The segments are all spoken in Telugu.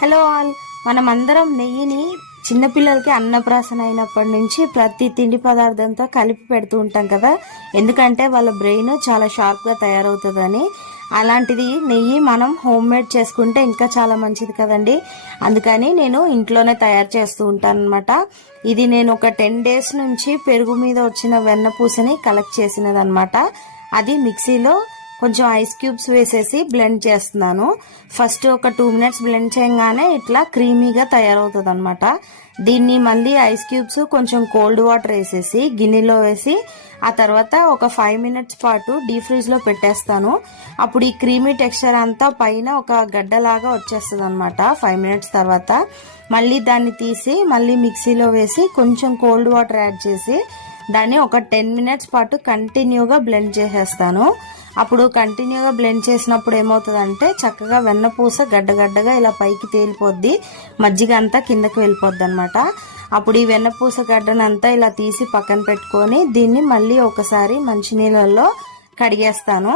హలో ఆల్, మనమందరం నెయ్యిని చిన్నపిల్లలకి అన్నప్రాసన అయినప్పటి నుంచి ప్రతి తిండి పదార్థంతో కలిపి పెడుతూ ఉంటాం కదా. ఎందుకంటే వాళ్ళ బ్రెయిన్ చాలా షార్ప్గా తయారవుతుందని. అలాంటిది నెయ్యి మనం హోమ్ మేడ్ చేసుకుంటే ఇంకా చాలా మంచిది కదండి. అందుకని నేను ఇంట్లోనే తయారు చేస్తూ ఉంటాను అనమాట. ఇది నేను ఒక 10 days నుంచి పెరుగు మీద వచ్చిన వెన్నపూసని కలెక్ట్ చేసినది అనమాట. అది మిక్సీలో కొంచెం ఐస్ క్యూబ్స్ వేసేసి బ్లెండ్ చేస్తున్నాను. ఫస్ట్ ఒక 2 minutes బ్లెండ్ చేయగానే ఇట్లా క్రీమీగా తయారవుతుంది అనమాట. దీన్ని మళ్ళీ ఐస్ క్యూబ్స్ కొంచెం కోల్డ్ వాటర్ వేసేసి గిన్నెలో వేసి ఆ తర్వాత ఒక 5 minutes పాటు డీప్ ఫ్రిడ్జ్ లో పెట్టేస్తాను. అప్పుడు ఈ క్రీమీ టెక్స్చర్ అంతా పైన ఒక గడ్డలాగా వచ్చేస్తుంది అనమాట. 5 minutes తర్వాత మళ్ళీ దాన్ని తీసి మళ్ళీ మిక్సీలో వేసి కొంచెం కోల్డ్ వాటర్ యాడ్ చేసి దాన్ని ఒక 10 minutes పాటు కంటిన్యూగా బ్లెండ్ చేసేస్తాను. అప్పుడు కంటిన్యూగా బ్లెండ్ చేసినప్పుడు ఏమవుతుందంటే చక్కగా వెన్నపూస గడ్డగడ్డగా ఇలా పైకి తేలిపోద్ది, మజ్జిగ అంతా కిందకి వెళ్ళిపోద్ది అనమాట. అప్పుడు ఈ వెన్నపూస గడ్డనంతా ఇలా తీసి పక్కన పెట్టుకొని దీన్ని మళ్ళీ ఒకసారి మంచినీళ్ళల్లో కడిగేస్తాను.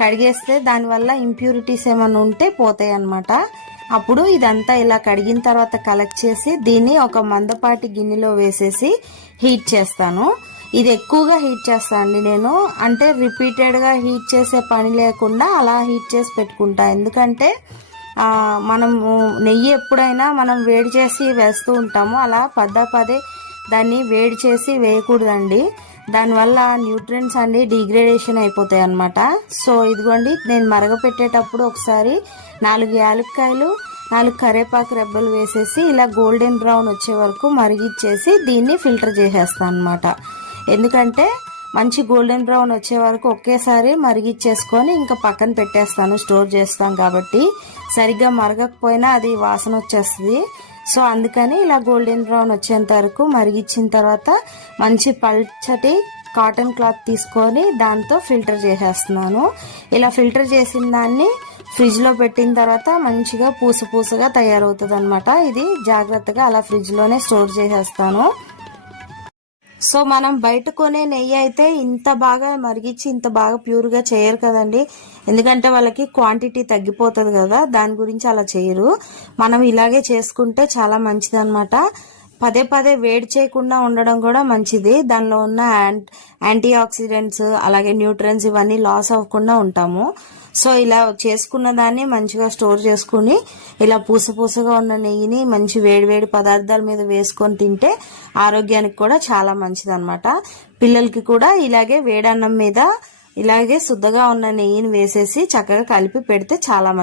కడిగేస్తే దానివల్ల ఇంప్యూరిటీస్ ఏమైనా ఉంటే పోతాయి అనమాట. అప్పుడు ఇదంతా ఇలా కడిగిన తర్వాత కలెక్ట్ చేసి దీన్ని ఒక మందపాటి గిన్నెలో వేసేసి హీట్ చేస్తాను. ఇది ఎక్కువగా హీట్ చేస్తా అండి నేను, అంటే రిపీటెడ్గా హీట్ చేసే పని లేకుండా అలా హీట్ చేసి పెట్టుకుంటా. ఎందుకంటే మనము నెయ్యి ఎప్పుడైనా మనం వేడి చేసి వేస్తూ ఉంటాము, అలా పదే దాన్ని వేడి చేసి వేయకూడదండి. దానివల్ల న్యూట్రియంట్స్ అన్ని డిగ్రేడేషన్ అయిపోతాయి అన్నమాట. సో ఇదిగోండి, నేను మరగపెట్టేటప్పుడు ఒకసారి 4 యాలక్కాయలు 4 కరేపాకు రెబ్బలు వేసేసి ఇలా గోల్డెన్ బ్రౌన్ వచ్చే వరకు మరిగిచ్చేసి దీన్ని ఫిల్టర్ చేసేస్తాను అనమాట. ఎందుకంటే మంచి గోల్డెన్ బ్రౌన్ వచ్చే వరకు ఒకేసారి మరిగిచ్చేసుకొని ఇంకా పక్కన పెట్టేస్తాను, స్టోర్ చేస్తాం కాబట్టి. సరిగ్గా మరగకపోయినా అది వాసన వచ్చేస్తుంది. సో అందుకని ఇలా గోల్డెన్ బ్రౌన్ వచ్చేంత వరకు మరిగిచ్చిన తర్వాత మంచి పల్చటి కాటన్ క్లాత్ తీసుకొని దాంతో ఫిల్టర్ చేసేస్తున్నాను. ఇలా ఫిల్టర్ చేసిన దాన్ని ఫ్రిడ్జ్ లో పెట్టిన తర్వాత మంచిగా పూసగా తయారవుతుంది అనమాట. ఇది జాగ్రత్తగా అలా ఫ్రిడ్జ్ లోనే స్టోర్ చేసేస్తాను. సో మనం బయట కొనే నెయ్యి అయితే ఇంత బాగా మరిగించి ఇంత బాగా ప్యూర్గా చేయరు కదండి. ఎందుకంటే వాళ్ళకి క్వాంటిటీ తగ్గిపోతుంది కదా, దాని గురించి అలా చేయరు. మనం ఇలాగే చేసుకుంటే చాలా మంచిది అనమాట. పదే వేడి చేయకుండా ఉండడం కూడా మంచిది. దానిలో ఉన్న యాంటీ ఆక్సిడెంట్స్ అలాగే న్యూట్రియన్స్ ఇవన్నీ లాస్ అవ్వకుండా ఉంటాము. సో ఇలా చేసుకున్న దాన్ని మంచిగా స్టోర్ చేసుకుని ఇలా పూసగా ఉన్న నెయ్యిని మంచి వేడి పదార్థాల మీద వేసుకొని తింటే ఆరోగ్యానికి కూడా చాలా మంచిది అనమాట. పిల్లలకి కూడా ఇలాగే వేడన్నం మీద ఇలాగే శుద్ధగా ఉన్న నెయ్యిని వేసేసి చక్కగా కలిపి పెడితే చాలా మంచిది.